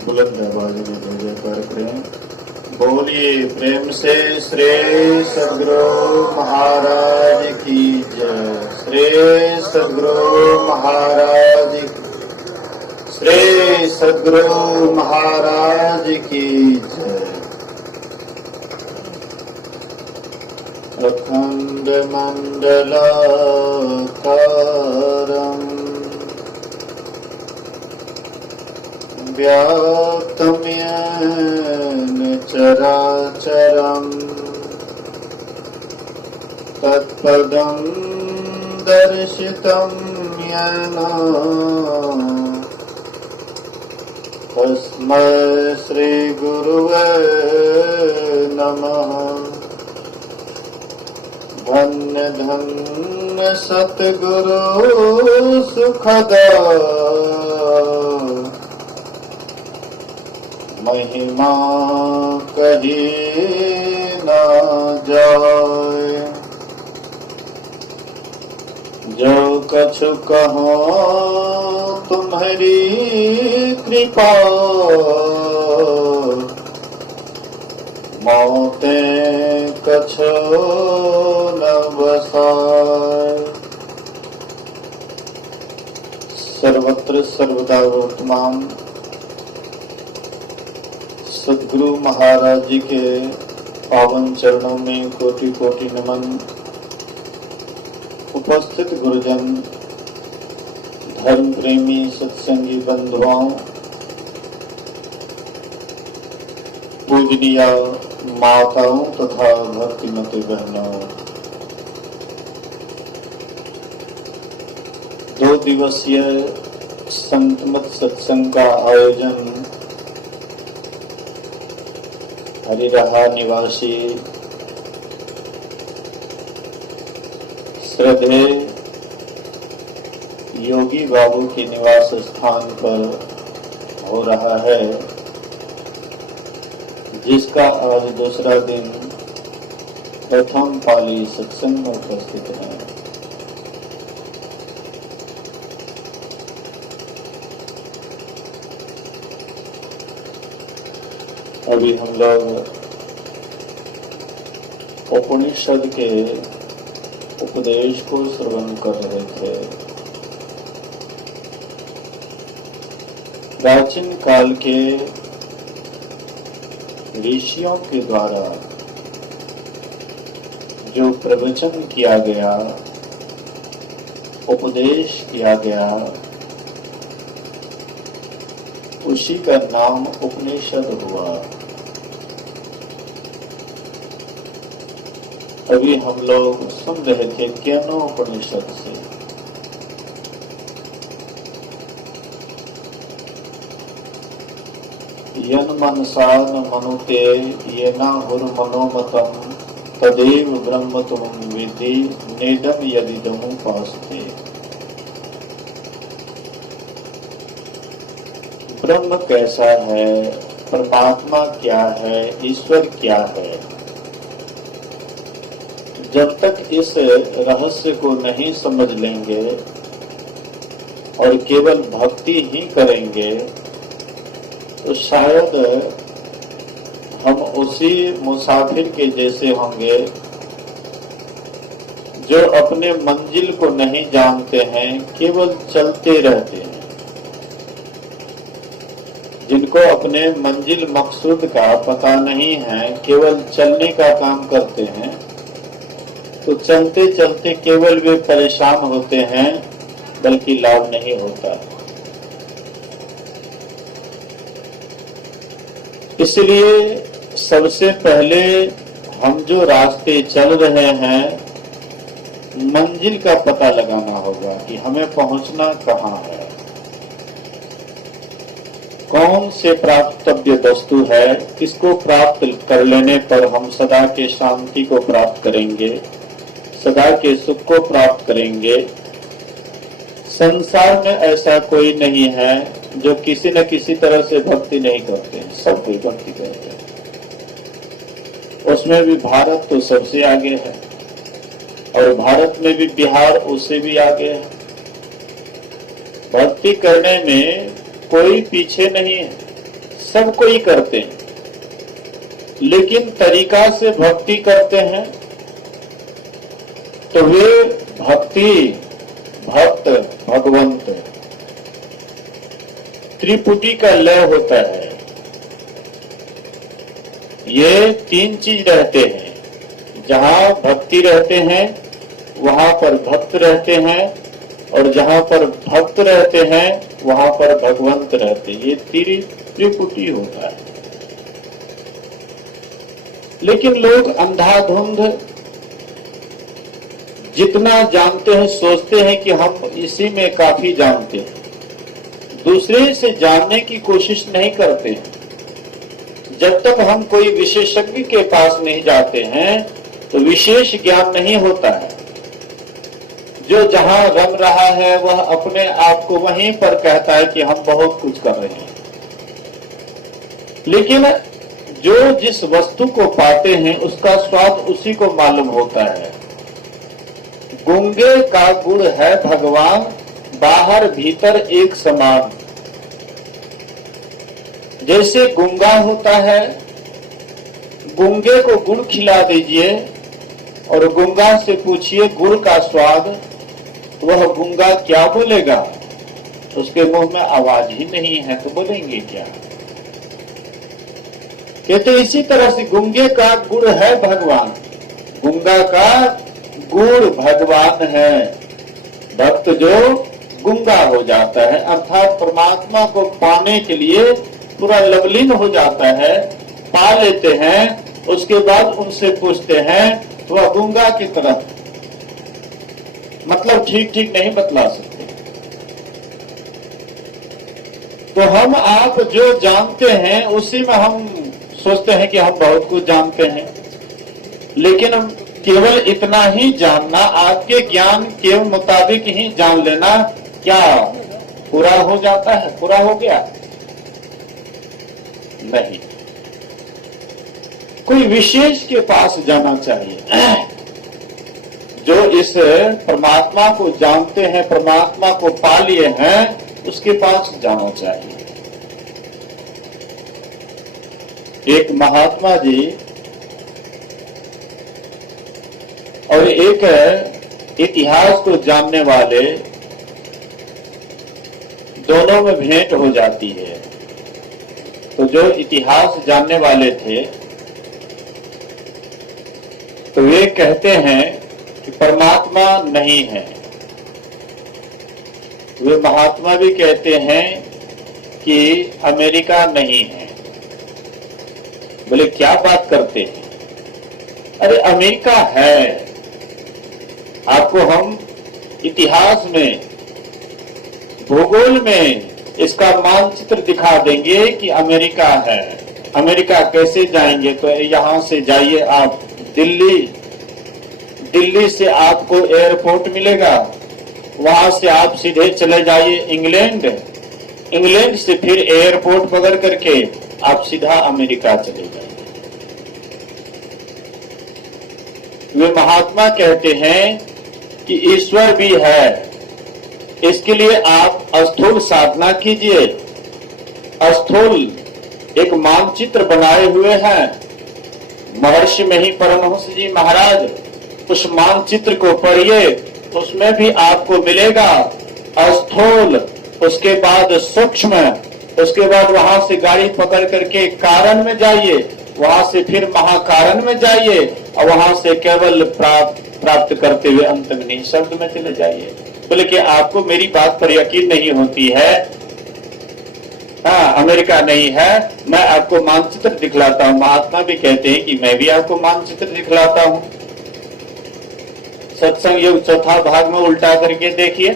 बुलंद आवाज में जयकार करें। बोलिए प्रेम से श्री सद्गुरु महाराज की जय। श्री सद्गुरु महाराज की, श्री सद्गुरु महाराज की जय। अखंड मंडलाकारं व्याप्तं येन चराचरं तत्पदं दर्शितं येन तस्मै श्री गुरुवे नमः। धन्य धन्य सतगुरु सुखदा महिमा कही ना जाए। जो कछु कहो तुम्हारी कृपा मोते कछु न बसाए। सर्वत्र सर्वदा वर्तमान सद्गुरु महाराज जी के पावन चरणों में कोटि कोटि नमन। उपस्थित गुरुजन, धर्म प्रेमी सत्संगी बंधुओं, पूजनीय माताओं तथा भक्तिमती बहनों, 2 दिवसीय संतमत सत्संग का आयोजन हरिराहा निवासी श्रद्धेय योगी बाबू के निवास स्थान पर हो रहा है, जिसका आज दूसरा दिन प्रथम पाली सत्संग में उपस्थित है। अभी हम लोग उपनिषद के उपदेश को श्रवण कर रहे थे। प्राचीन काल के ऋषियों के द्वारा जो प्रवचन किया गया, उपदेश किया गया, उसी का नाम उपनिषद हुआ। अभी हम लोग सुन रहे थे केनोपनिषद से। यन मनसा न मनुते येना हुर मनोमतम तदेव ब्रह्म तुम विद्धि नेदम यदिदमुपास्ते। ब्रह्म कैसा है, परमात्मा क्या है, ईश्वर क्या है, जब तक इस रहस्य को नहीं समझ लेंगे और केवल भक्ति ही करेंगे तो शायद हम उसी मुसाफिर के जैसे होंगे जो अपने मंजिल को नहीं जानते हैं, केवल चलते रहते हैं। जिनको अपने मंजिल मकसूद का पता नहीं है, केवल चलने का काम करते हैं, तो चलते चलते केवल वे परेशान होते हैं, बल्कि लाभ नहीं होता। इसलिए सबसे पहले हम जो रास्ते चल रहे हैं, मंजिल का पता लगाना होगा कि हमें पहुंचना कहाँ है, कौन से प्राप्तव्य वस्तु है, किसको प्राप्त कर लेने पर हम सदा के शांति को प्राप्त करेंगे, सदा के सुख को प्राप्त करेंगे। संसार में ऐसा कोई नहीं है जो किसी न किसी तरह से भक्ति नहीं करते हैं, सब कोई भक्ति करते हैं। उसमें भी भारत तो सबसे आगे है, और भारत में भी बिहार उससे भी आगे है। भक्ति करने में कोई पीछे नहीं है, सब कोई करते हैं, लेकिन तरीका से भक्ति करते हैं तो वे भक्ति, भक्त, भगवंत, त्रिपुटी का लय होता है। ये तीन चीज रहते हैं। जहां भक्ति रहते हैं वहां पर भक्त रहते हैं, और जहां पर भक्त रहते हैं वहां पर भगवंत रहते हैं। ये त्रिपुटी होता है। लेकिन लोग अंधाधुंध जितना जानते हैं सोचते हैं कि हम इसी में काफी जानते हैं, दूसरे से जानने की कोशिश नहीं करते। जब तक हम कोई विशेषज्ञ के पास नहीं जाते हैं तो विशेष ज्ञान नहीं होता है। जो जहां रम रहा है वह अपने आप को वहीं पर कहता है कि हम बहुत कुछ कर रहे हैं, लेकिन जो जिस वस्तु को पाते हैं उसका स्वाद उसी को मालूम होता है। गूंगे का गुड़ है भगवान, बाहर भीतर एक समान। जैसे गूंगा होता है, गूंगे को गुड़ खिला दीजिए और गूंगा से पूछिए गुड़ का स्वाद, वह गूंगा क्या बोलेगा? उसके मुंह में आवाज ही नहीं है तो बोलेंगे क्या? कहते इसी तरह से गूंगे का गुड़ है भगवान, गूंगा का गुड़ भगवान है। भक्त जो गूंगा हो जाता है अर्थात परमात्मा को पाने के लिए पूरा लवलीन हो जाता है, पा लेते हैं, उसके बाद उनसे पूछते हैं वह गूंगा की तरह मतलब ठीक ठीक नहीं बतला सकते। तो हम आप जो जानते हैं उसी में हम सोचते हैं कि हम बहुत कुछ जानते हैं, लेकिन हम केवल इतना ही जानना, आपके ज्ञान के मुताबिक ही जान लेना क्या पूरा हो जाता है? पूरा हो गया? नहीं, कोई विशेष के पास जाना चाहिए। जो इस परमात्मा को जानते हैं, परमात्मा को पा लिए हैं, उसके पास जाना चाहिए। एक महात्मा जी और एक इतिहास को जानने वाले, दोनों में भेंट हो जाती है। तो जो इतिहास जानने वाले थे तो वे कहते हैं कि परमात्मा नहीं है। वे महात्मा भी कहते हैं कि अमेरिका नहीं है। बोले क्या बात करते हैं? अरे अमेरिका है, आपको हम इतिहास में, भूगोल में इसका मानचित्र दिखा देंगे कि अमेरिका है। अमेरिका कैसे जाएंगे? तो यहां से जाइए आप दिल्ली, दिल्ली से आपको एयरपोर्ट मिलेगा, वहां से आप सीधे चले जाइए इंग्लैंड, इंग्लैंड से फिर एयरपोर्ट पकड़ करके आप सीधा अमेरिका चले जाइए। वे महात्मा कहते हैं कि ईश्वर भी है, इसके लिए आप स्थूल साधना कीजिए। स्थूल एक मानचित्र बनाए हुए हैं महर्षि में ही परमहंस जी महाराज, उस मानचित्र को पढ़िए, उसमें भी आपको मिलेगा स्थूल, उसके बाद सूक्ष्म, उसके बाद वहां से गाड़ी पकड़ करके कारण में जाइए, वहां से फिर महाकारण में जाइए, और वहां से केवल प्राप्त करते हुए अंत में नहीं शब्द में चले जाइए। बोले कि आपको मेरी बात पर यकीन नहीं होती है? हाँ, अमेरिका नहीं है, मैं आपको मानचित्र दिखलाता हूँ। महात्मा भी कहते हैं कि मैं भी आपको मानचित्र दिखलाता हूँ। सत्संग योग चौथा भाग में उल्टा करके देखिए,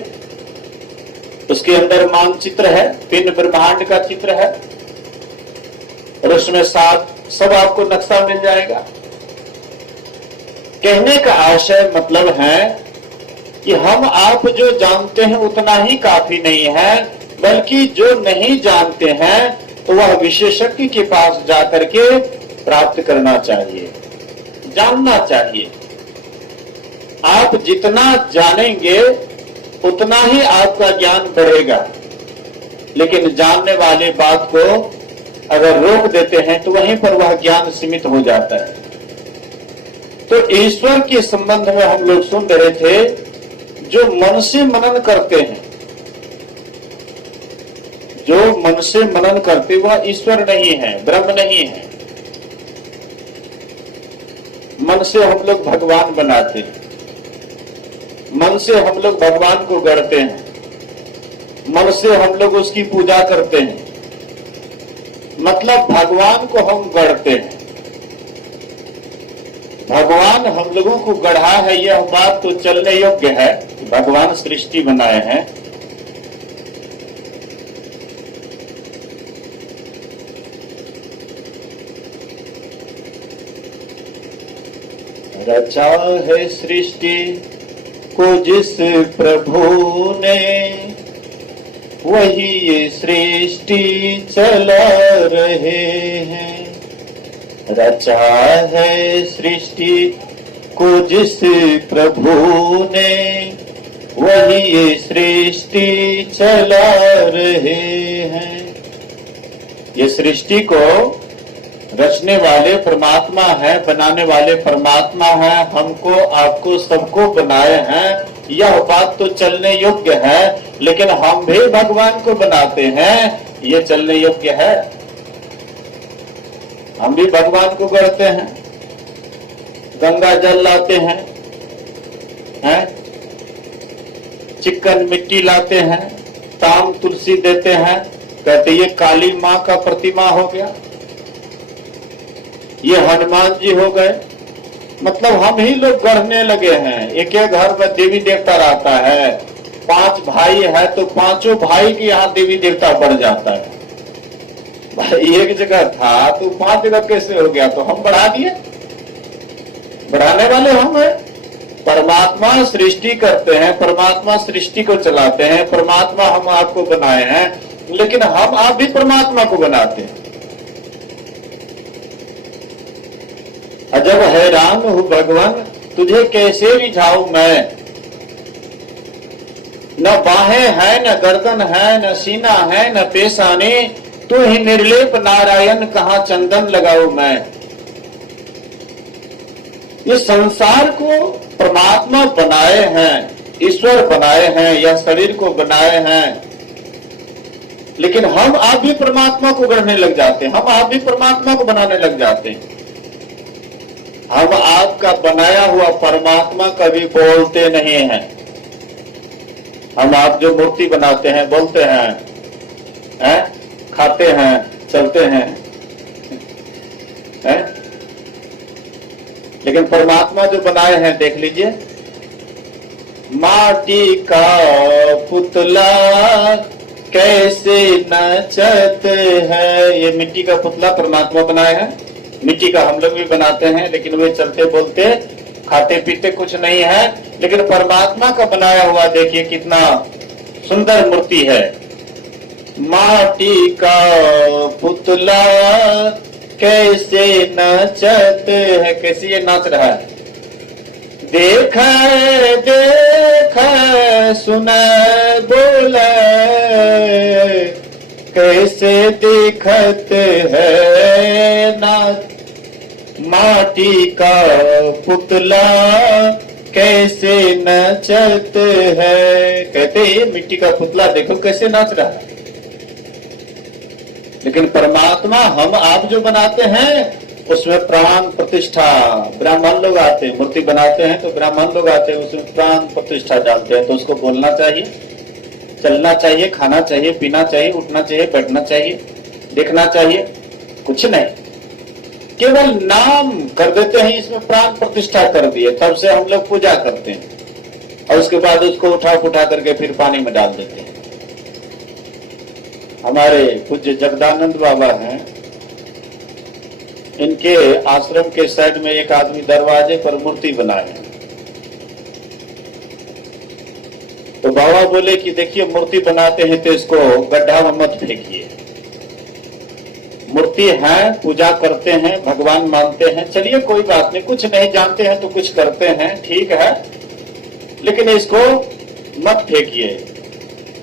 उसके अंदर मानचित्र है, पिंड ब्रह्मांड का चित्र है, और उसमें साथ सब आपको नक्शा मिल जाएगा। कहने का आशय मतलब है कि हम आप जो जानते हैं उतना ही काफी नहीं है, बल्कि जो नहीं जानते हैं तो वह विशेषज्ञ के पास जाकर के प्राप्त करना चाहिए, जानना चाहिए। आप जितना जानेंगे उतना ही आपका ज्ञान बढ़ेगा, लेकिन जानने वाले बात को अगर रोक देते हैं तो वहीं पर वह ज्ञान सीमित हो जाता है। तो ईश्वर के संबंध में हम लोग सुन रहे थे, जो मन से मनन करते हैं, जो मन से मनन करते वह ईश्वर नहीं है, ब्रह्म नहीं है। मन से हम लोग भगवान बनाते हैं, मन से हम लोग भगवान को गढ़ते हैं, मन से हम लोग उसकी पूजा करते हैं, मतलब भगवान को हम गढ़ते हैं। भगवान हम लोगों को गढ़ा है, यह बात तो चलने योग्य है। भगवान सृष्टि बनाए हैं, रचा है सृष्टि को जिस प्रभु ने, वही ये सृष्टि चला रहे हैं। रचा है सृष्टि को जिस प्रभु ने, वही ये सृष्टि चला रहे हैं। ये सृष्टि को रचने वाले परमात्मा है, बनाने वाले परमात्मा है, हमको आपको सबको बनाए हैं। यह बात तो चलने योग्य है, लेकिन हम भी भगवान को बनाते हैं, ये चलने योग्य है। हम भी भगवान को गढ़ते हैं, गंगा जल लाते हैं, चिकन मिट्टी लाते हैं, ताम तुलसी देते हैं, कहते ये काली माँ का प्रतिमा हो गया, ये हनुमान जी हो गए। मतलब हम ही लोग गढ़ने लगे हैं। एक एक घर में देवी देवता रहता है, 5 भाई है तो 5 भाई के यहाँ देवी देवता बढ़ जाता है। भाई एक जगह था तो 5 जगह कैसे हो गया? तो हम बढ़ा दिए, बढ़ाने वाले हम हैं। परमात्मा सृष्टि करते हैं, परमात्मा सृष्टि को चलाते हैं, परमात्मा हम आपको बनाए हैं, लेकिन हम आप भी परमात्मा को बनाते हैं। अजब हैरान हूं भगवान, तुझे कैसे रिझाऊं मैं। न बाहें है, न गर्दन है, न सीना है, न पेशानी, तू ही निर्लेप नारायण, कहां चंदन लगाऊं मैं। ये संसार को परमात्मा बनाए हैं, ईश्वर बनाए हैं, यह शरीर को बनाए हैं, लेकिन हम आप भी परमात्मा को गढ़ने लग जाते हैं, हम आप भी परमात्मा को बनाने लग जाते हैं। हम आपका बनाया हुआ परमात्मा कभी बोलते नहीं हैं। हम आप जो मूर्ति बनाते हैं बोलते हैं, खाते हैं, चलते हैं, लेकिन परमात्मा जो बनाए हैं देख लीजिए, माटी का पुतला कैसे नचत है। ये मिट्टी का पुतला परमात्मा बनाए हैं, मिट्टी का हम लोग भी बनाते हैं, लेकिन वे चलते बोलते खाते पीते कुछ नहीं है। लेकिन परमात्मा का बनाया हुआ देखिए कितना सुंदर मूर्ति है। माटी का पुतला कैसे नचत है, कैसे ये नाच रहा है। देख देख सुन बोल कैसे दिखत है नाच। माटी का पुतला कैसे नचत है। कहते हैं मिट्टी का पुतला देखो कैसे नाच रहा है। लेकिन परमात्मा हम आप जो बनाते हैं उसमें प्राण प्रतिष्ठा, ब्राह्मण लोग आते हैं, मूर्ति बनाते हैं तो ब्राह्मण लोग आते हैं, उसमें प्राण प्रतिष्ठा डालते हैं। तो उसको बोलना चाहिए, चलना चाहिए, खाना चाहिए, पीना चाहिए, उठना चाहिए, बैठना चाहिए, देखना चाहिए, कुछ नहीं, केवल नाम कर देते हैं। इसमें प्राण प्रतिष्ठा कर दिए, तब से हम लोग पूजा करते हैं और उसके बाद उसको उठा करके फिर पानी में डाल देते हैं। हमारे पूज्य जगदानंद बाबा हैं, इनके आश्रम के साइड में एक आदमी दरवाजे पर मूर्ति बनाए हैं। तो बाबा बोले कि देखिए मूर्ति बनाते हैं तो इसको गड्ढा में मत फेंकिए। मूर्ति है, पूजा करते हैं, भगवान मानते हैं, चलिए कोई बात नहीं, कुछ नहीं जानते हैं तो कुछ करते हैं, ठीक है, लेकिन इसको मत फेंकिए,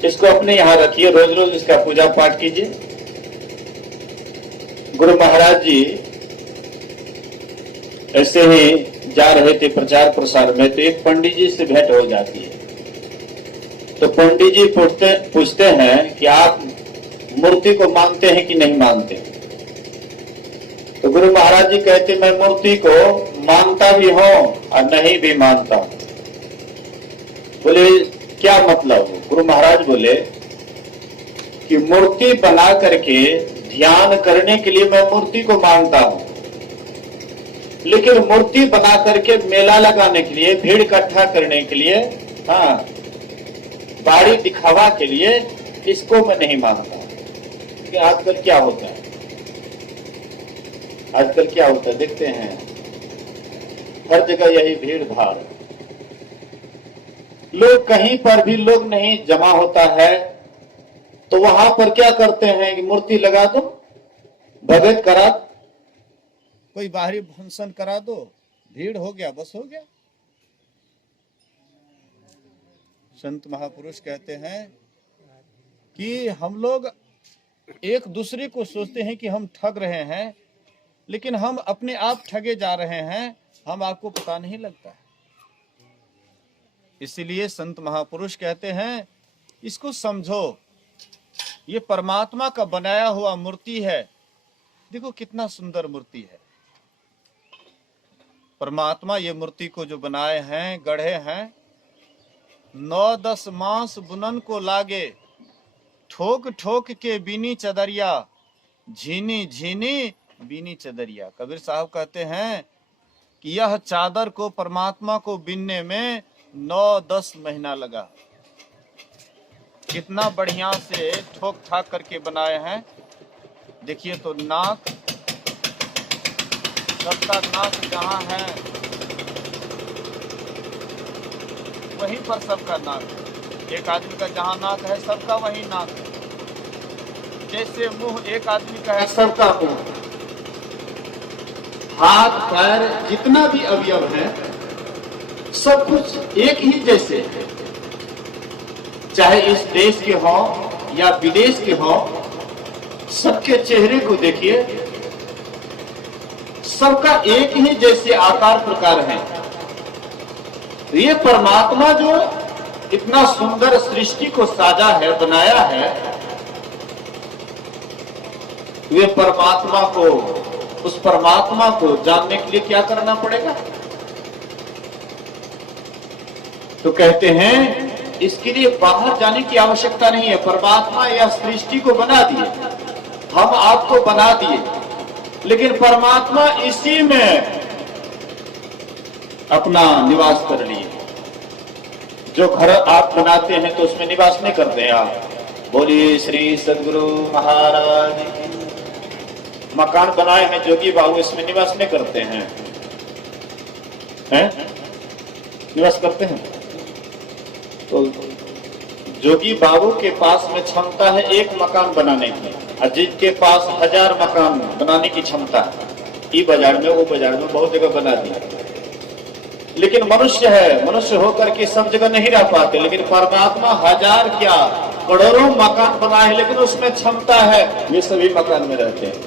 इसको अपने यहाँ रखिए, रोज रोज इसका पूजा पाठ कीजिए। गुरु महाराज जी ऐसे ही जा रहे थे प्रचार प्रसार में, तो एक पंडित जी से भेंट हो जाती है। तो पंडित जी पूछते हैं कि आप मूर्ति को मानते हैं कि नहीं मानते। तो गुरु महाराज जी कहते मैं मूर्ति को मानता भी हूं और नहीं भी मानता हूं। बोले क्या मतलब? गुरु महाराज बोले कि मूर्ति बना करके ध्यान करने के लिए मैं मूर्ति को मानता हूं, लेकिन मूर्ति बना करके मेला लगाने के लिए, भीड़ इकट्ठा करने के लिए, हाँ, बाड़ी दिखावा के लिए, इसको मैं नहीं मानता। कि आजकल क्या होता है, आजकल क्या होता है देखते हैं, हर जगह यही भीड़ भाड़, लोग कहीं पर भी लोग नहीं जमा होता है तो वहां पर क्या करते हैं कि मूर्ति लगा दो, भगत करा, कोई बाहरी फंक्शन करा दो, भीड़ हो गया, बस हो गया। संत महापुरुष कहते हैं कि हम लोग एक दूसरे को सोचते हैं कि हम ठग रहे हैं, लेकिन हम अपने आप ठगे जा रहे हैं, हम आपको पता नहीं लगता है। इसीलिए संत महापुरुष कहते हैं इसको समझो, ये परमात्मा का बनाया हुआ मूर्ति है। देखो कितना सुंदर मूर्ति है। परमात्मा ये मूर्ति को जो बनाए हैं, गढ़े हैं, 9-10 मास बुनन को लागे, ठोक ठोक के बीनी चदरिया, झीनी झीनी बीनी चदरिया। कबीर साहब कहते हैं कि यह चादर को, परमात्मा को बीनने में 9-10 महीना लगा। कितना बढ़िया से ठोक ठाक करके बनाए हैं। देखिए तो नाक, सबका नाक जहां है वहीं पर सबका नाक है। एक आदमी का जहां नाक है सबका वहीं नाक है। जैसे मुंह एक आदमी का है सबका मुंह, हाथ पैर जितना भी अवयव है सब कुछ एक ही जैसे है। चाहे इस देश के हो या विदेश के हो, सबके चेहरे को देखिए, सबका एक ही जैसे आकार प्रकार है। ये परमात्मा जो इतना सुंदर सृष्टि को साजा है, बनाया है, वे परमात्मा को, उस परमात्मा को जानने के लिए क्या करना पड़ेगा? तो कहते हैं इसके लिए बाहर जाने की आवश्यकता नहीं है। परमात्मा या सृष्टि को बना दिए, हम आपको बना दिए, लेकिन परमात्मा इसी में अपना निवास कर लिए। जो घर आप बनाते हैं तो उसमें निवास नहीं करते हैं आप। बोलिए श्री सद्गुरु महाराज की। मकान बनाए हैं जोगी बाबू, इसमें निवास नहीं करते हैं, हैं? निवास करते हैं। तो जोगी बाबू के पास में क्षमता है एक मकान बनाने की, और जिसके पास 1000 मकान बनाने की क्षमता है, ई बाजार में वो बाजार में बहुत जगह बना दिया। लेकिन मनुष्य है, मनुष्य होकर के सब जगह नहीं रह पाते। लेकिन परमात्मा 1000 क्या करोड़ों मकान बनाए हैं, लेकिन उसमें क्षमता है, वे सभी मकान में रहते हैं।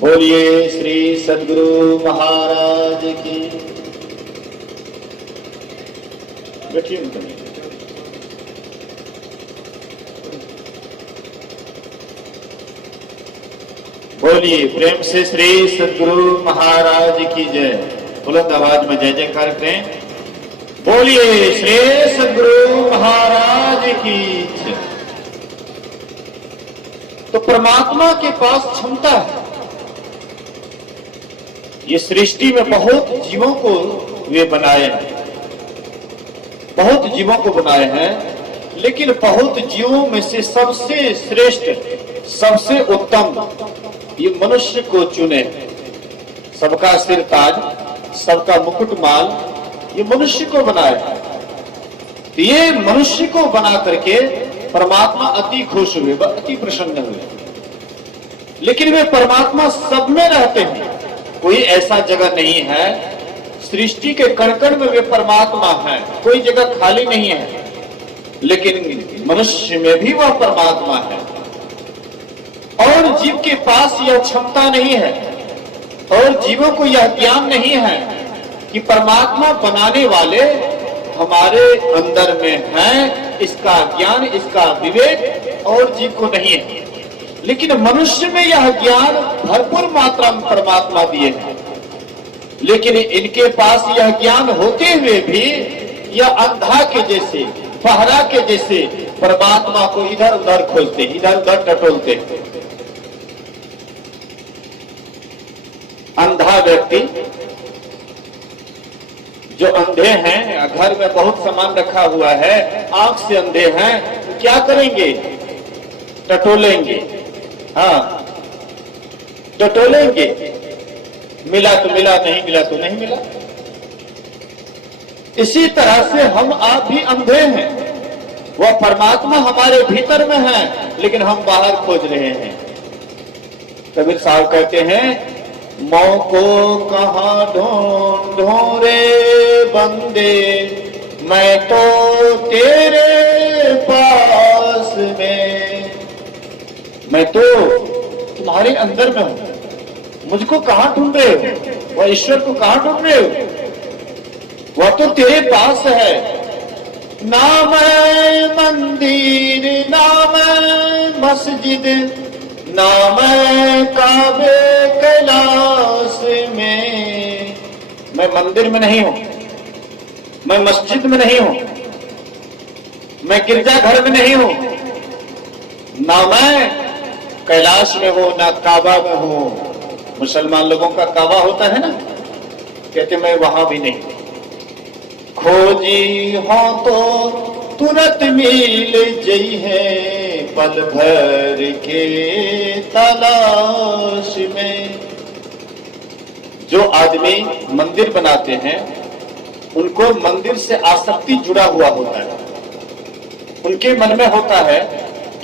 बोलिए श्री सद्गुरु महाराज की। बैठिए उनके। बोलिए प्रेम से श्री सद्गुरु महाराज की जय। बुलंद आवाज में जय जयकार करें। बोलिए श्री सद्गुरु महाराज की जय। तो परमात्मा के पास क्षमता है। ये सृष्टि में बहुत जीवों को वे बनाए हैं, बहुत जीवों को बनाए हैं, लेकिन बहुत जीवों में से सबसे श्रेष्ठ, सबसे उत्तम ये मनुष्य को चुने। सबका सिर ताज, सबका मुकुट माल, ये मनुष्य को बनाया। ये मनुष्य को बना करके परमात्मा अति खुश हुए, अति प्रसन्न हुए। लेकिन वे परमात्मा सब में रहते हैं, कोई ऐसा जगह नहीं है सृष्टि के कण-कण में वे परमात्मा है, कोई जगह खाली नहीं है। लेकिन मनुष्य में भी वह परमात्मा है। और जीव के पास यह क्षमता नहीं है और जीवों को यह ज्ञान नहीं है कि परमात्मा बनाने वाले हमारे अंदर में है, इसका ज्ञान, इसका विवेक और जीव को नहीं है। लेकिन मनुष्य में यह ज्ञान भरपूर मात्रा में परमात्मा दिए हैं, लेकिन इनके पास यह ज्ञान होते हुए भी यह अंधा के जैसे, पहरा के जैसे परमात्मा को इधर उधर खोजते, इधर उधर टटोलते। अंधा व्यक्ति, जो अंधे हैं, घर में बहुत सामान रखा हुआ है, आंख से अंधे हैं, तो क्या करेंगे? टटोलेंगे। हाँ, टटोलेंगे। मिला तो मिला, नहीं मिला तो नहीं मिला। इसी तरह से हम आप भी अंधे हैं। वह परमात्मा हमारे भीतर में है, लेकिन हम बाहर खोज रहे हैं। कबीर साहब कहते हैं, मौ को कहां ढूंढूं रे बंदे, मैं तो तेरे पास में। मैं तो तुम्हारे अंदर में हूं, मुझको कहां ढूंढ रहे हो? वह ईश्वर को कहां ढूंढ रहे हो? वह तो तेरे पास है। ना मैं मंदिर, ना मैं मस्जिद, ना मैं काबे कैलाश में। मैं मंदिर में नहीं हूं, मैं मस्जिद में नहीं हूं, मैं गिरजाघर में नहीं हूं, ना मैं कैलाश में हूं, ना काबा में हूं। मुसलमान लोगों का काबा होता है ना, कहते मैं वहां भी नहीं। खोजी हो तो तुरंत मिल जई है, पल भर के तलाश में। जो आदमी मंदिर बनाते हैं, उनको मंदिर से आसक्ति जुड़ा हुआ होता है। उनके मन में होता है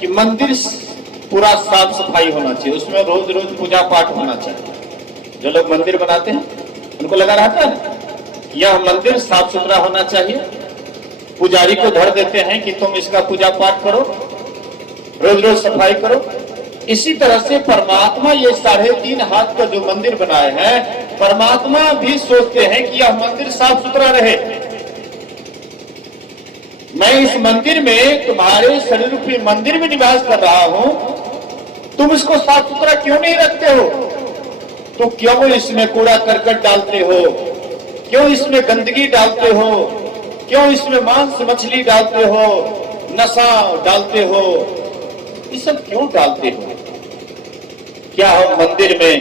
कि मंदिर पूरा साफ सफाई होना चाहिए, उसमें रोज रोज पूजा पाठ होना चाहिए। जो लोग मंदिर बनाते हैं, उनको लगा रहता है यह मंदिर साफ सुथरा होना चाहिए। पुजारी को धर देते हैं कि तुम इसका पूजा पाठ करो, रोज रोज सफाई करो। इसी तरह से परमात्मा ये 3.5 हाथ का जो मंदिर बनाए हैं, परमात्मा भी सोचते हैं कि यह मंदिर साफ सुथरा रहे। मैं इस मंदिर में, तुम्हारे शरीर रूपी मंदिर में निवास कर रहा हूं, तुम इसको साफ सुथरा क्यों नहीं रखते हो? तो क्यों इसमें कूड़ा करकट डालते हो? क्यों इसमें गंदगी डालते हो? क्यों इसमें मांस मछली डालते हो, नशा डालते हो? ये सब क्यों डालते हो? क्या हम मंदिर में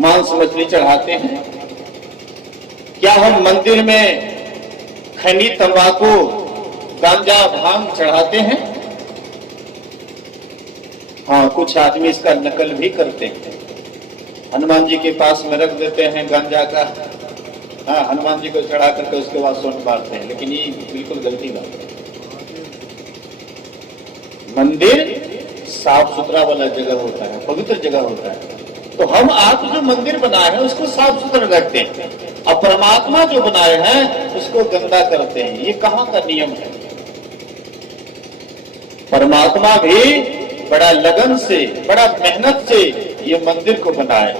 मांस मछली चढ़ाते हैं? क्या हम मंदिर में खैनी, तंबाकू, गांजा, भांग चढ़ाते हैं? हाँ, कुछ आदमी इसका नकल भी करते हैं। हनुमान जी के पास में रख देते हैं गांजा का, हाँ, हनुमान जी को चढ़ा करके उसके बाद सोन मारते हैं, लेकिन ये बिल्कुल गलती बात है। मंदिर साफ सुथरा वाला जगह होता है, पवित्र जगह होता है। तो हम आप जो मंदिर बनाए हैं उसको साफ सुथरा रखते हैं, और परमात्मा जो बनाए हैं उसको गंदा करते हैं। ये कहाँ का नियम है? परमात्मा भी बड़ा लगन से, बड़ा मेहनत से ये मंदिर को बनाए।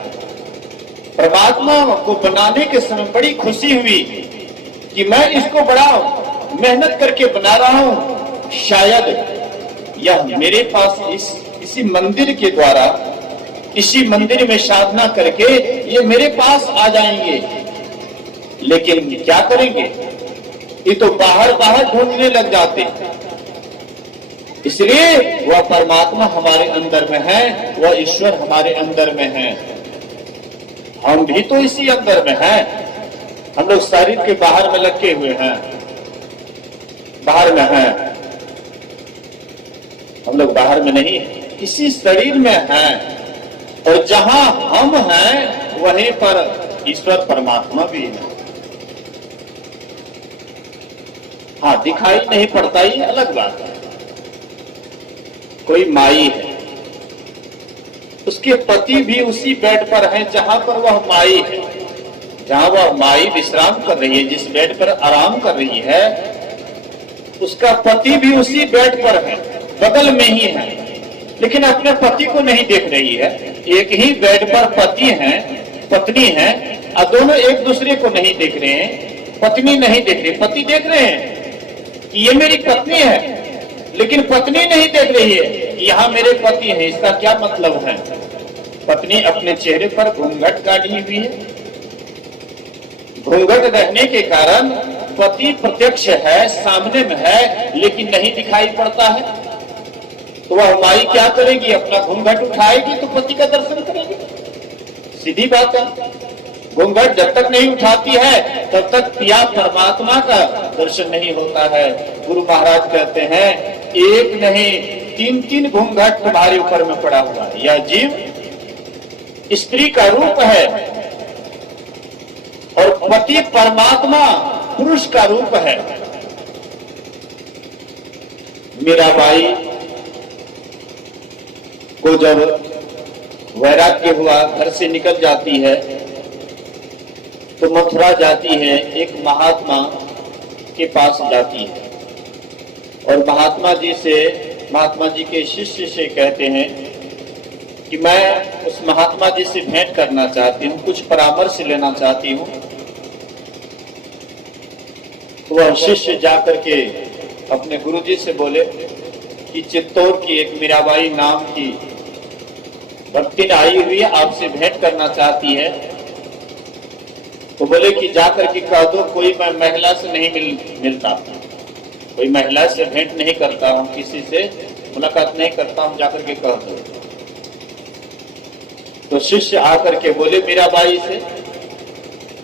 परमात्मा को बनाने के समय बड़ी खुशी हुई कि मैं इसको बड़ा मेहनत करके बना रहा हूं, शायद यह मेरे पास इसी मंदिर के द्वारा, इसी मंदिर में साधना करके ये मेरे पास आ जाएंगे। लेकिन क्या करेंगे? ये तो बाहर बाहर ढूंढने लग जाते हैं। इसलिए वह परमात्मा हमारे अंदर में है, वह ईश्वर हमारे अंदर में है। हम भी तो इसी अंदर में हैं। हम लोग शरीर के बाहर में लटके हुए हैं, बाहर में हैं। हम लोग बाहर में नहीं, इसी शरीर में हैं। और जहां हम हैं वहीं पर ईश्वर परमात्मा भी है। हाँ, दिखाई नहीं पड़ता, ये अलग बात है। कोई माई है, उसके पति भी उसी बेड पर हैं जहां पर वह माई है। जहां वह माई विश्राम कर रही है, जिस बेड पर आराम कर रही है, उसका पति भी उसी बेड पर है, बगल में ही है। लेकिन अपने पति को नहीं देख रही है। एक ही बेड पर पति हैं, पत्नी है, और दोनों एक दूसरे को नहीं देख रहे हैं। पत्नी नहीं देख रही, पति देख रहे हैं कि ये मेरी पत्नी है, लेकिन पत्नी नहीं देख रही है कि यहाँ मेरे पति है। इसका क्या मतलब है? पत्नी अपने चेहरे पर घूंघट गाड़ी हुई है। घूंघट रहने के कारण पति प्रत्यक्ष है, सामने में है, लेकिन नहीं दिखाई पड़ता है। तो वह माई क्या करेगी? अपना घूंघट उठाएगी तो पति का दर्शन करेगी। सीधी बात है। घूंघट जब तक नहीं उठाती है तब तक पिया परमात्मा का दर्शन नहीं होता है। गुरु महाराज कहते हैं, एक नहीं 3-3 घूंघट तुम्हारे ऊपर में पड़ा हुआ है। यह जीव स्त्री का रूप है और पति परमात्मा पुरुष का रूप है। मीराबाई को जब वैराग्य हुआ, घर से निकल जाती है तो मथुरा जाती है, एक महात्मा के पास जाती है और महात्मा जी के शिष्य से कहते हैं कि मैं उस महात्मा जी से भेंट करना चाहती हूँ, कुछ परामर्श लेना चाहती हूँ। तो वह शिष्य जाकर के अपने गुरुजी से बोले कि चित्तौड़ की एक मीराबाई नाम की भक्ति आई हुई है, आपसे भेंट करना चाहती है। तो बोले कि जाकर के कह दो, कोई मैं महिला से नहीं मिलता, कोई महिला से भेंट नहीं करता हूं, किसी से मुलाकात नहीं करता हूं, जाकर के कह दो। तो शिष्य आकर के बोले मीराबाई से।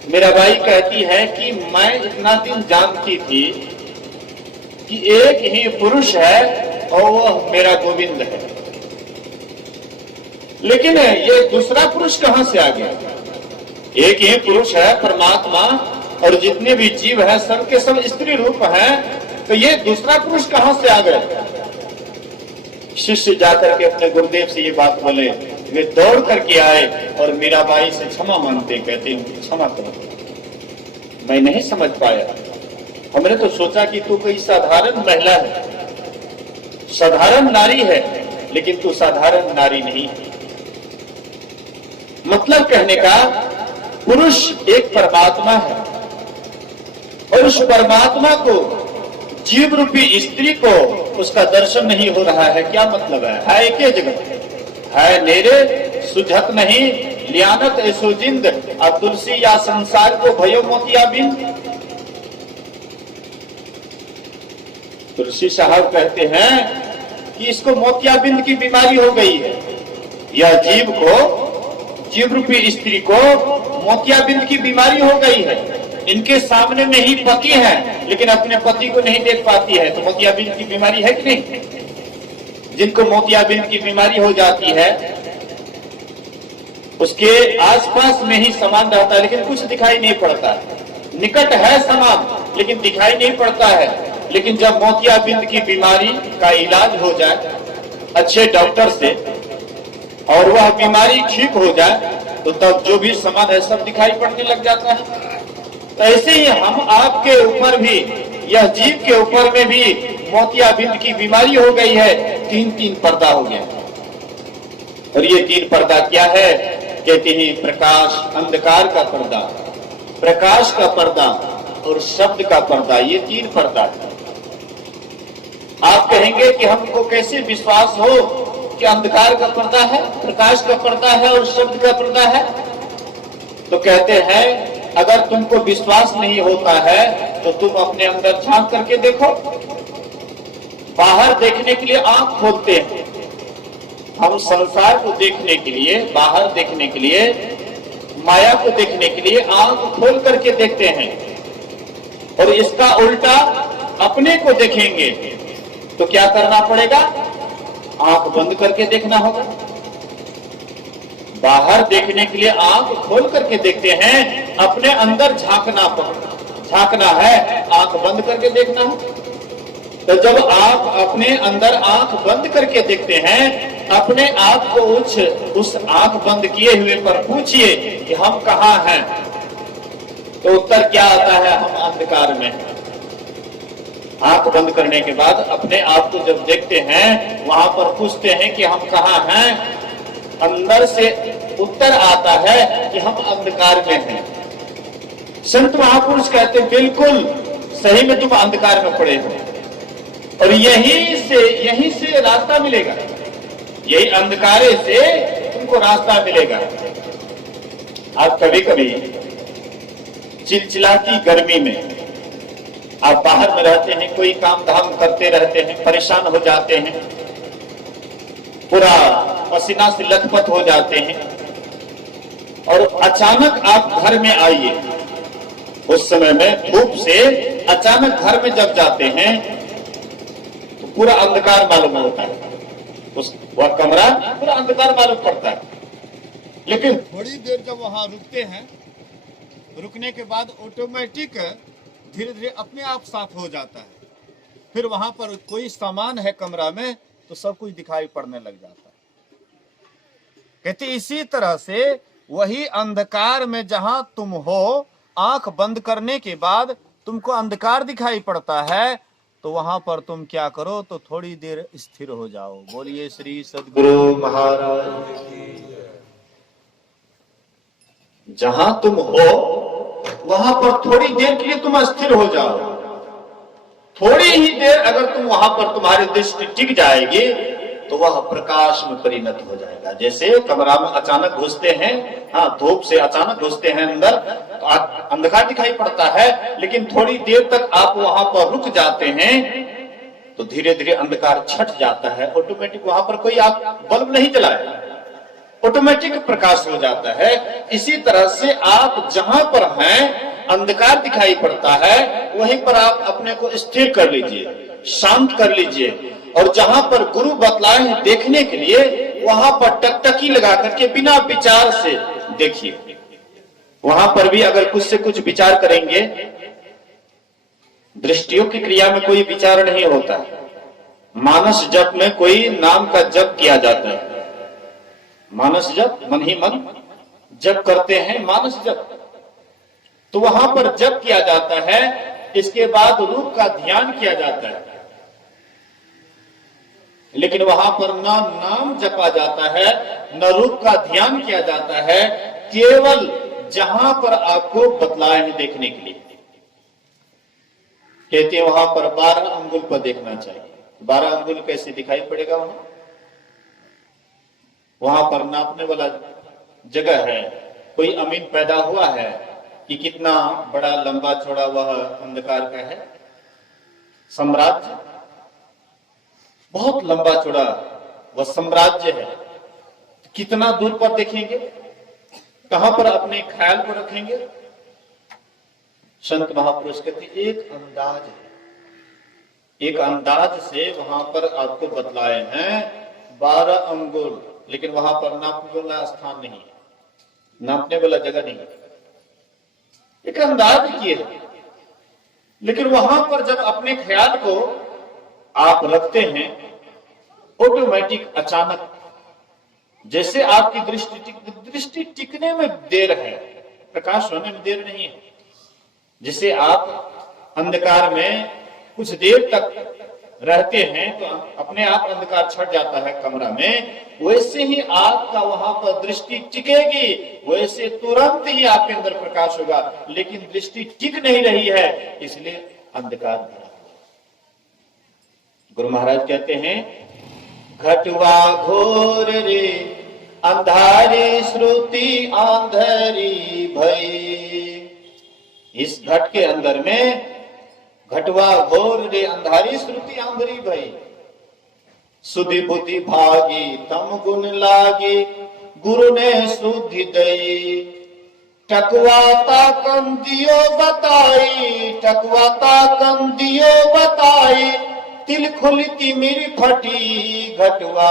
मीराबाई कहती है कि मैं इतना दिन जानती थी कि एक ही पुरुष है और वह मेरा गोविंद है, लेकिन ये दूसरा पुरुष कहां से आ गया? एक ही पुरुष है परमात्मा और जितने भी जीव है सबके सब स्त्री रूप है, तो ये दूसरा पुरुष कहां से आ गया? शिष्य जाकर के अपने गुरुदेव से ये बात बोले। वे दौड़ करके आए और मीराबाई से क्षमा मांगते, कहते हैं क्षमा करो, मैं नहीं समझ पाया। हमने तो सोचा कि तू कोई साधारण महिला है, साधारण नारी है, लेकिन तू साधारण नारी नहीं है। मतलब कहने का, पुरुष एक परमात्मा है और उस परमात्मा को जीव रूपी स्त्री को उसका दर्शन नहीं हो रहा है। क्या मतलब है एक ही जगह है नेरे सुझत नहीं लियानत ऐसो जिंद, अब तुलसी या संसार को भयो मोतिया बिंद। तुलसी साहब कहते हैं कि इसको मोतियाबिंद की बीमारी हो गई है। यह जीव रूपी स्त्री को मोतियाबिंद की बीमारी हो गई है। इनके सामने में ही पति है, लेकिन अपने पति को नहीं देख पाती है, तो मोतियाबिंद की बीमारी है कि नहीं? जिनको मोतियाबिंद की बीमारी हो जाती है उसके आसपास में ही सामान रहता है, लेकिन कुछ दिखाई नहीं पड़ता। निकट है सामान, लेकिन दिखाई नहीं पड़ता है। लेकिन जब मोतियाबिंद की बीमारी का इलाज हो जाए अच्छे डॉक्टर से और वह बीमारी ठीक हो जाए, तो तब जो भी सामान है सब दिखाई पड़ने लग जाता है। तो ऐसे ही हम आपके ऊपर भी, यह जीव के ऊपर में भी मोतियाबिंद की बीमारी हो गई है। 3 पर्दा हो गया। और ये 3 पर्दा क्या है? कहते हैं प्रकाश अंधकार का पर्दा, प्रकाश का पर्दा और शब्द का पर्दा। ये 3 पर्दा है। आप कहेंगे कि हमको कैसे विश्वास हो कि अंधकार का पर्दा है, प्रकाश का पर्दा है और शब्द का पर्दा है? तो कहते हैं अगर तुमको विश्वास नहीं होता है तो तुम अपने अंदर झांक करके देखो। बाहर देखने के लिए आंख खोलते हैं हम, संसार को देखने के लिए, बाहर देखने के लिए, माया को देखने के लिए आंख खोल करके देखते हैं। और इसका उल्टा अपने को देखेंगे तो क्या करना पड़ेगा? आंख बंद करके देखना होगा। बाहर देखने के लिए आंख खोल करके देखते हैं, अपने अंदर झांकना है, आंख बंद करके देखना है। तो जब आप अपने अंदर आंख बंद करके देखते हैं, अपने आप को उस आंख बंद किए हुए पर पूछिए कि हम कहाँ हैं, तो उत्तर क्या आता है? हम अंधकार में हैं। आंख बंद करने के बाद अपने आप को जब देखते हैं, वहां पर पूछते हैं कि हम कहाँ हैं, अंदर से उत्तर आता है कि हम अंधकार में हैं। संत महापुरुष कहते हैं बिल्कुल सही में तुम अंधकार में पड़े हो, और यहीं से रास्ता मिलेगा, यही अंधकारे से तुमको रास्ता मिलेगा। आप कभी कभी चिलचिलाती गर्मी में आप बाहर में रहते हैं, कोई काम धाम करते रहते हैं, परेशान हो जाते हैं, पूरा पसीना से लथपथ हो जाते हैं, और अचानक आप घर में आइए, उस समय में धूप से अचानक घर में जब जाते हैं तो पूरा अंधकार मालूम होता है, वह कमरा पूरा अंधकार मालूम पड़ता है। लेकिन थोड़ी देर जब वहां रुकते हैं, रुकने के बाद ऑटोमेटिक धीरे धीरे अपने आप साफ हो जाता है। फिर वहां पर कोई सामान है कमरा में तो सब कुछ दिखाई पड़ने लग जाता है। कहते इसी तरह से वही अंधकार में जहां तुम हो, आंख बंद करने के बाद तुमको अंधकार दिखाई पड़ता है, तो वहां पर तुम क्या करो, तो थोड़ी देर स्थिर हो जाओ। बोलिए श्री सद्गुरु महाराज। जहां तुम हो वहां पर थोड़ी देर के लिए तुम स्थिर हो जाओ। थोड़ी ही देर अगर तुम वहां पर तुम्हारी दृष्टि टिक जाएगी तो वह प्रकाश में परिणत हो जाएगा। जैसे कमरा में अचानक घुसते हैं, हाँ, धूप से अचानक घुसते हैं अंदर तो अंधकार दिखाई पड़ता है, लेकिन थोड़ी देर तक आप वहां पर रुक जाते हैं तो धीरे धीरे अंधकार छट जाता है। ऑटोमेटिक वहां पर कोई आप बल्ब नहीं जलाए, ऑटोमेटिक प्रकाश हो जाता है। इसी तरह से आप जहां पर हैं अंधकार दिखाई पड़ता है, वहीं पर आप अपने को स्थिर कर लीजिए, शांत कर लीजिए, और जहां पर गुरु बतलाए हैं देखने के लिए, वहां पर टकटकी लगा करके बिना विचार से देखिए। वहां पर भी अगर कुछ से कुछ विचार करेंगे, दृष्टियों की क्रिया में कोई विचार नहीं होता। मानस जप में कोई नाम का जप किया जाता है, मानस जप, मन ही मन जप करते हैं मानस जप, तो वहां पर जप किया जाता है। इसके बाद रूप का ध्यान किया जाता है, लेकिन वहां पर न नाम जपा जाता है न रूप का ध्यान किया जाता है, केवल जहां पर आपको बतलाए हैं देखने के लिए। कहते हैं वहां पर 12 अंगुल पर देखना चाहिए। 12 अंगुल कैसे दिखाई पड़ेगा? वहां पर नापने वाला जगह है। कोई अमीन पैदा हुआ है कि कितना बड़ा लंबा चौड़ा वह अंधकार का है साम्राज्य, बहुत लंबा चौड़ा वह साम्राज्य है। कितना दूर पर देखेंगे, कहां पर अपने ख्याल को रखेंगे? संत महापुरुष कहते एक अंदाज है, एक अंदाज से वहां पर आपको बतलाए हैं 12 अंगुल, लेकिन वहां पर नापने वाला स्थान नहीं है, नापने वाला जगह नहीं है, एक अंदाज किए। लेकिन वहां पर जब अपने ख्याल को आप रखते हैं, ऑटोमेटिक अचानक जैसे आपकी दृष्टि टिकने में देर है, प्रकाश होने में देर नहीं है। जैसे आप अंधकार में कुछ देर तक रहते हैं तो अपने आप अंधकार छट जाता है कमरा में, वैसे ही आपका वहां पर दृष्टि टिकेगी, वैसे तुरंत ही आपके अंदर प्रकाश होगा। लेकिन दृष्टि टिक नहीं रही है, इसलिए अंधकार भरा। गुरु महाराज कहते हैं घटवा घोर रे अंधारी श्रुति आंधरी भई। इस घट के अंदर में घटवा घोर रे अंधारी श्रुति आंधरी भई। सुधि बुद्धि भागी तम गुण लागी, गुरु ने सुधि दई। टकवाता कम दियो बताई, टकवाता कम दियो बताई। तिल खुलती मेरी फटी, घटवा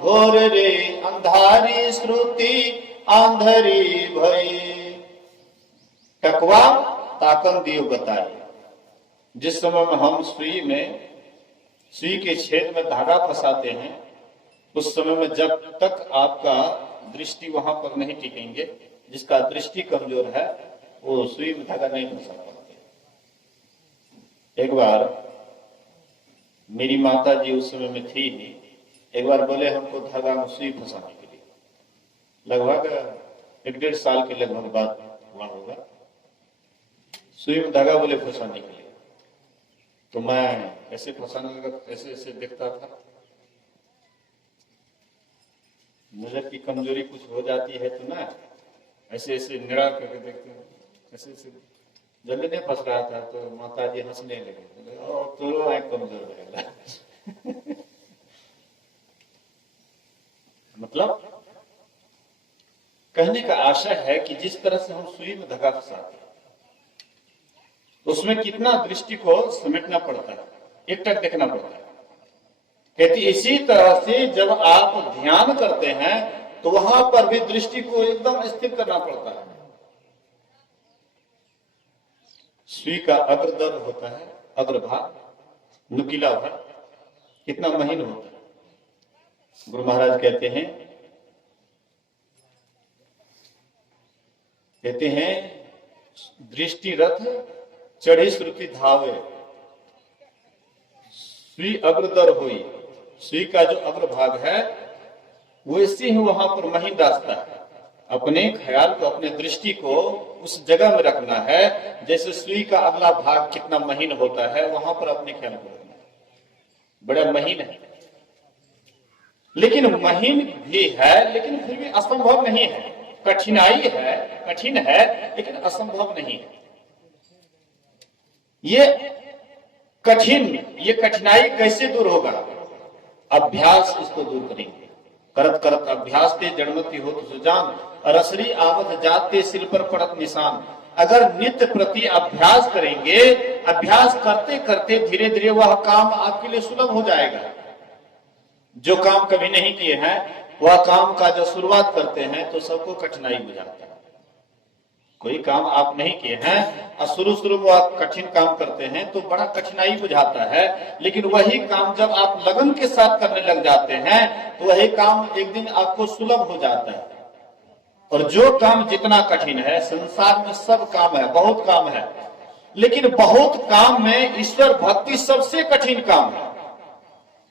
घोर रे अंधारी श्रुति आंधरी भई। टकवा ताकन दियो बताई। जिस समय में हम सुई के छेद में धागा फंसाते हैं, उस समय में जब तक आपका दृष्टि वहां पर नहीं टिकेंगे, जिसका दृष्टि कमजोर है वो सुई में धागा नहीं फंसा पाते। एक बार मेरी माता जी उस समय में थी नहीं, एक बार बोले हमको धागा में सुई फंसाने के लिए, लगभग 1-1.5 साल के लगभग बाद हुआ होगा, सुई में धागा बोले फंसाने के लिए। तो मैं ऐसे फंसाने लगा, ऐसे ऐसे देखता था, नजर की कमजोरी कुछ हो जाती है तो ना ऐसे ऐसे निराश करके देखते हैं, ऐसे ऐसे जल्दी नहीं फंस रहा था। तो माता जी हंसने लगे, तो आंख कमजोर रहेगा। मतलब कहने का आशय है कि जिस तरह से हम सुई में धागा फंसाते हैं तो उसमें कितना दृष्टि को समेटना पड़ता है, एकटक देखना पड़ता है। कहती इसी तरह से जब आप ध्यान करते हैं तो वहां पर भी दृष्टि को एकदम स्थिर करना पड़ता है। सुई का अग्रदर होता है, अग्रभाग, नुकीला भाग कितना महीन होता है। गुरु महाराज कहते हैं दृष्टि रथ चढ़ी श्रुति धावे, सुई अग्रदर हुई। सुई का जो अग्रभाग है वैसे ही वहां पर महीन रास्ता है। अपने ख्याल को, अपने दृष्टि को उस जगह में रखना है जैसे सुई का अगला भाग कितना महीन होता है, वहां पर अपने ख्याल को रखना है। बड़ा महीन है, लेकिन महीन भी है, लेकिन फिर भी असंभव नहीं है। कठिनाई है, कठिन है, लेकिन असंभव नहीं है। ये कठिनाई कैसे दूर होगा? अभ्यास इसको दूर करेंगे। करत करत अभ्यास ते जड़मती हो तो सुजान, रसरी आवत जाते सिल पर पड़त निशान। अगर नित्य प्रति अभ्यास करेंगे, अभ्यास करते करते धीरे धीरे वह काम आपके लिए सुलभ हो जाएगा। जो काम कभी नहीं किए हैं वह काम का जब शुरुआत करते हैं तो सबको कठिनाई हो जाता है। कोई काम आप नहीं किए हैं और शुरू में आप कठिन काम करते हैं तो बड़ा कठिनाई बुझाता है, लेकिन वही काम जब आप लगन के साथ करने लग जाते हैं तो वही काम एक दिन आपको सुलभ हो जाता है। और जो काम जितना कठिन है, संसार में सब काम है, बहुत काम है, लेकिन बहुत काम में ईश्वर भक्ति सबसे कठिन काम है।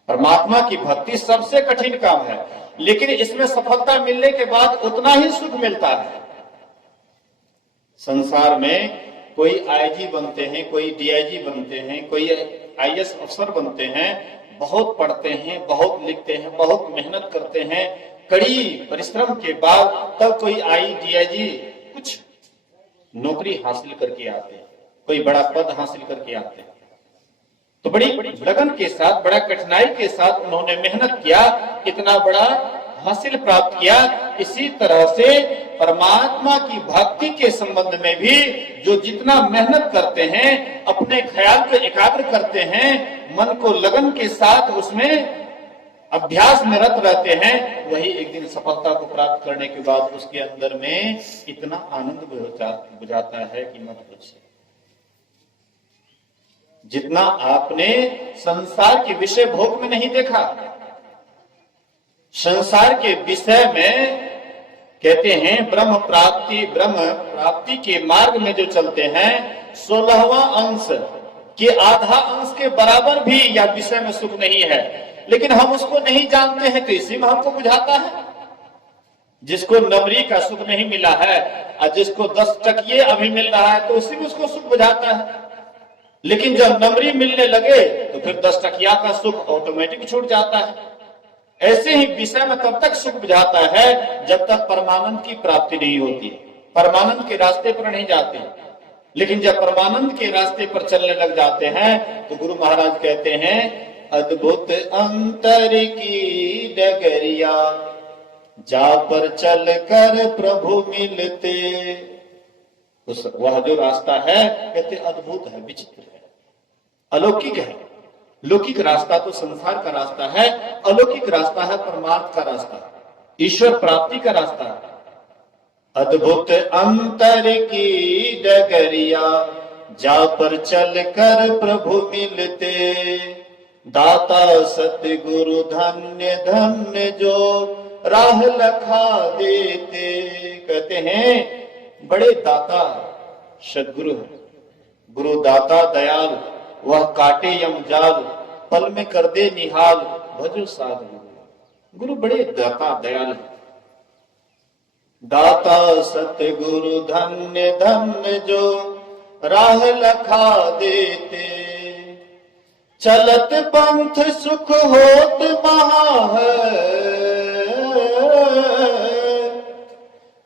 परमात्मा की भक्ति सबसे कठिन काम है, लेकिन इसमें सफलता मिलने के बाद उतना ही सुख मिलता है। संसार में कोई आईजी बनते हैं, कोई डीआईजी बनते हैं, कोई आईएएस अफसर बनते हैं, बहुत पढ़ते हैं, बहुत लिखते हैं, बहुत मेहनत करते हैं, कड़ी परिश्रम के बाद तब कोई डीआईजी कुछ नौकरी हासिल करके आते हैं, कोई बड़ा पद हासिल करके आते हैं। तो बड़ी लगन के साथ, बड़ा कठिनाई के साथ उन्होंने मेहनत किया, इतना बड़ा हासिल प्राप्त किया। इसी तरह से परमात्मा की भक्ति के संबंध में भी जो जितना मेहनत करते हैं, अपने ख्याल को एकाग्र करते हैं, मन को लगन के साथ उसमें अभ्यास में रत रहते हैं, वही एक दिन सफलता को प्राप्त करने के बाद उसके अंदर में इतना आनंद बुझाता है कि मत पूछिए। जितना आपने संसार के विषय भोग में नहीं देखा। संसार के विषय में कहते हैं ब्रह्म प्राप्ति के मार्ग में जो चलते हैं, 16वां अंश के आधा अंश के बराबर भी या विषय में सुख नहीं है, लेकिन हम उसको नहीं जानते हैं तो इसी में हमको बुझाता है। जिसको नमरी का सुख नहीं मिला है और जिसको 10 टकिए अभी मिल रहा है तो उसी में उसको सुख बुझाता है, लेकिन जब नमरी मिलने लगे तो फिर 10 टकिया का सुख ऑटोमेटिक छूट जाता है। ऐसे ही विषय में तब तक सुख बुझाता है जब तक परमानंद की प्राप्ति नहीं होती, परमानंद के रास्ते पर नहीं जाते। लेकिन जब परमानंद के रास्ते पर चलने लग जाते हैं तो गुरु महाराज कहते हैं अद्भुत अंतर की डगरिया, जा पर चल कर प्रभु मिलते। वह जो रास्ता है कहते अद्भुत है, विचित्र है, अलौकिक है। लौकिक रास्ता तो संसार का रास्ता है, अलौकिक रास्ता है परमार्थ का रास्ता, ईश्वर प्राप्ति का रास्ता है। अद्भुत अंतर की डगरिया, जा पर चल कर प्रभु मिलते। दाता सतगुरु धन्य धन्य जो राह लखा देते। कहते हैं बड़े दाता सदगुरु है, गुरु दाता दयाल, वह काटे यम जाल, पल में कर दे निहाल, भजो साध गुरु। गुरु बड़े दाता दयाल है। दाता सतगुरु धन्य धन्य जो राह लखा देते, चलत पंथ सुख होत महा है,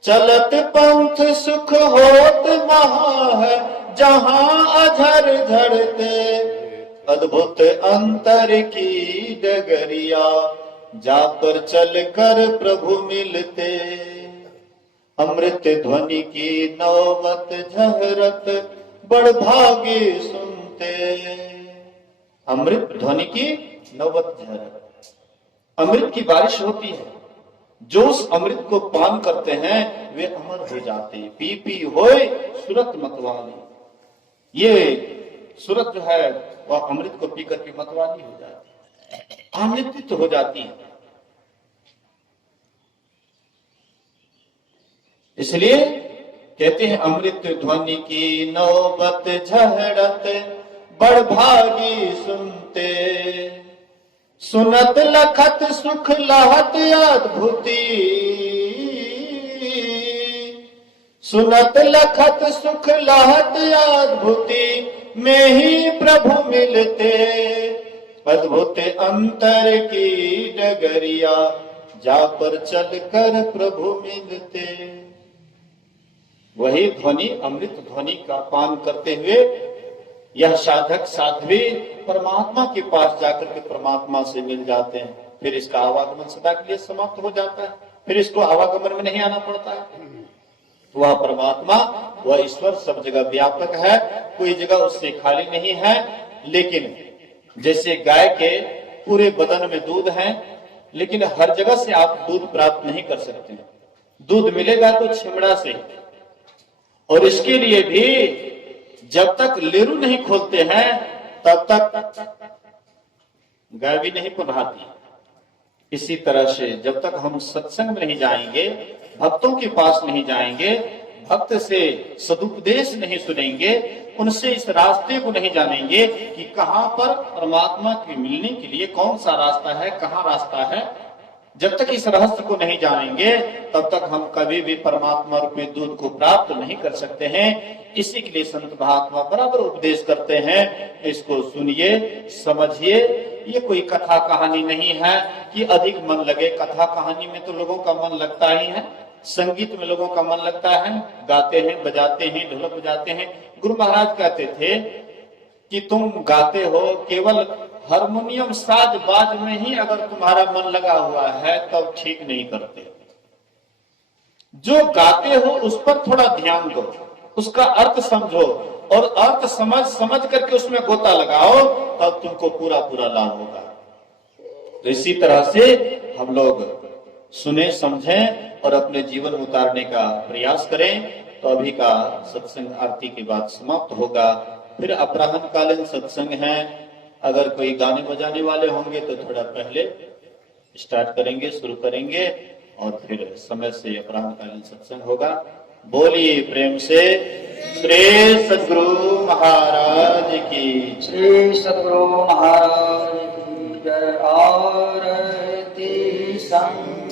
चलत पंथ सुख होत महा है, जहां अधर झड़ते अद्भुत अंतर की डगरिया, जा पर चल कर प्रभु मिलते, अमृत ध्वनि की नौबत झहरत बड़ भागे सुनते। अमृत ध्वनि की नौबत झहरत, अमृत की बारिश होती है, जो उस अमृत को पान करते हैं वे अमर हो जाते हैं। पी पी होए सुरत मतवाली, ये सुरत जो है वह अमृत को पी करके मतवाली हो जाती है, आनंदित हो जाती है। इसलिए कहते हैं अमृत ध्वनि की नौबत झहरत बड़ भागी सुनते, सुनत लखत सुख लहत अद्भुति, सुनत लखत सुख लहत अद्भुति, में ही प्रभु मिलते, अद्भुत अंतर की डगरिया, जा पर चल कर प्रभु मिलते। वही ध्वनि अमृत ध्वनि का पान करते हुए यह साधक साध्वी परमात्मा के पास जाकर के परमात्मा से मिल जाते हैं। फिर इसका आवागमन सदा के लिए समाप्त हो जाता है, फिर इसको आवागमन में नहीं आना पड़ता है। वह परमात्मा, वह ईश्वर सब जगह व्यापक है, कोई जगह उससे खाली नहीं है। लेकिन जैसे गाय के पूरे बदन में दूध है, लेकिन हर जगह से आप दूध प्राप्त नहीं कर सकते। दूध मिलेगा तो छिमड़ा से, और इसके लिए भी जब तक लेरू नहीं खोलते हैं तब तक गाय भी नहीं पुनहाती। इसी तरह से जब तक हम सत्संग में नहीं जाएंगे, भक्तों के पास नहीं जाएंगे, भक्त से सदुपदेश नहीं सुनेंगे, उनसे इस रास्ते को नहीं जानेंगे कि कहां पर परमात्मा के मिलने के लिए कौन सा रास्ता है, कहां रास्ता है, जब तक इस रहस्य को नहीं जानेंगे तब तक हम कभी भी परमात्मा रूपी दूध को प्राप्त नहीं कर सकते हैं। इसी के लिए संत महात्मा बराबर उपदेश करते हैं, इसको सुनिए, समझिए। ये कोई कथा कहानी नहीं है कि अधिक मन लगे। कथा कहानी में तो लोगों का मन लगता ही है, संगीत में लोगों का मन लगता है, गाते हैं, बजाते हैं, ढोलक बजाते हैं। गुरु महाराज कहते थे कि तुम गाते हो, केवल हारमोनियम साज बाज में ही अगर तुम्हारा मन लगा हुआ है तब ठीक नहीं करते। जो गाते हो उस पर थोड़ा ध्यान दो, उसका अर्थ समझो, और अर्थ समझ करके उसमें गोता लगाओ, तब तुमको पूरा पूरा लाभ होगा। तो इसी तरह से हम लोग सुने, समझें और अपने जीवन में उतारने का प्रयास करें। तो अभी का सत्संग आरती के बाद समाप्त होगा। फिर अपराह्न कालीन सत्संग है। अगर कोई गाने बजाने वाले होंगे तो थोड़ा पहले स्टार्ट करेंगे, शुरू करेंगे, और फिर समय से अपराह्न कालीन सत्संग होगा। बोलिए प्रेम से श्री सद्गुरु महाराज की, श्री सद्गुरु महाराज की जय। आरती संग